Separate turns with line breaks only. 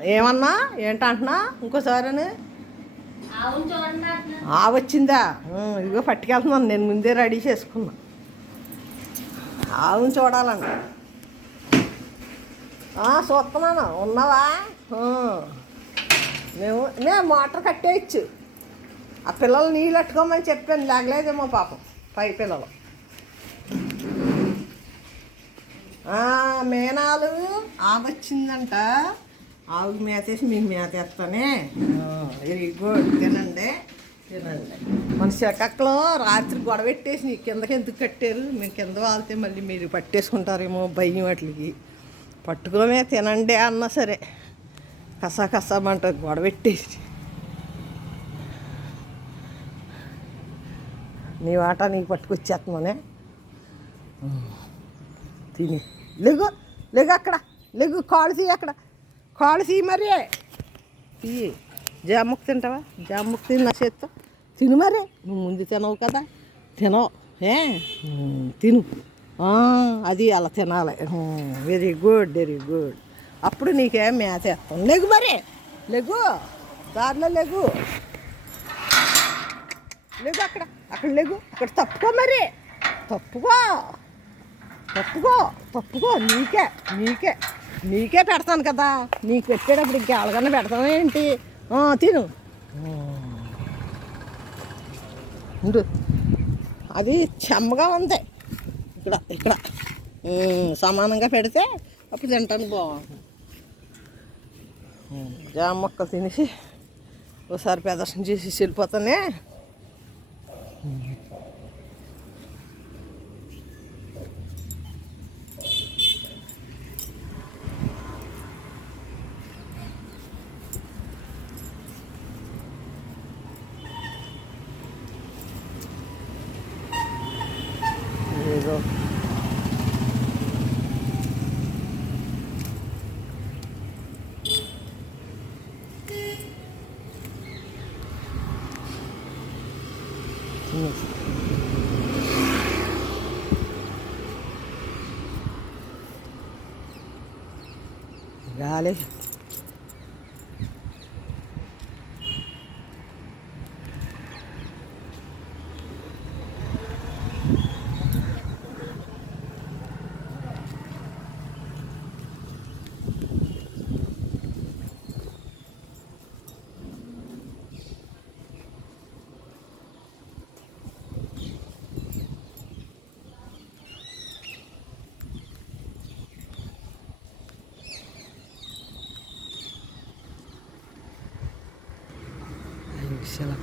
ఏమన్నా? ఏంటంటున్నా? ఇంకోసారి
అవును
ఆ వచ్చిందా? ఇదిగో పట్టుకెళ్తున్నాను. నేను ముందే రెడీ చేసుకున్నా. ఆవును చూడాలన్న చూస్తున్నాను. ఉన్నావా? మేము నేను మోటార్ కట్టేయచ్చు. ఆ పిల్లలు నీళ్ళు పెట్టుకోమని చెప్పాను. లేగలేదేమో పాపం. పై పిల్లలు. మేనాలు మేనాలు ఆవు ఆవుకి మేతేసి మీకు మేతేస్తానే వెరీ గుడ్ తినండి. తినండి. మన శకక్కలో రాత్రి గొడవ పెట్టేసి నీ కిందకి ఎందుకు కట్టారు? మీరు కింద వాళ్తే మళ్ళీ మీరు పట్టేసుకుంటారేమో భయం వాటికి పట్టుకోమే తినండి అన్నా సరే. కసా కసామంట గొడవెట్టేసి నీ వాట నీకు పట్టుకొచ్చేస్తున్నానే తిని. లేగు లేగు అక్కడ. లేగు కాళ్ళు తీ అక్కడ. కాళ్ళు తీ మరి. తీయి జాముక్ తింటావా? జాముక్ తిన్న నా చేత్తో. తిను మరి. నువ్వు ముందు తినవు కదా. తినవు. ఏ? తిను. అది అలా తినాలి. వెరీ గుడ్ వెరీ గుడ్ అప్పుడు నీకేం మేత వేస్తాం. లేగు మరి. లెగు. దారిలో లెగు. లేదు అక్కడ. అక్కడ లేగు. అక్కడ తప్పుకో మరి. తప్పుకో. తప్పుకో. తప్పుకో. నీకే. నీకే. నీకే పెడతాను కదా. నీకు పెట్టేటప్పుడు ఇంకా ఎవరికన్నా పెడతాను ఏంటి? తిను. అది చెమ్మగా ఉంది. ఇక్కడ ఇక్కడ. సమానంగా పెడితే అప్పుడు తింటాను బాగుంటుంది ఉమ్, జామ మొక్కలు తినేసి ఒకసారి ప్రదర్శన చేసి వెళ్ళిపోతానే. 真的？厉害！শালা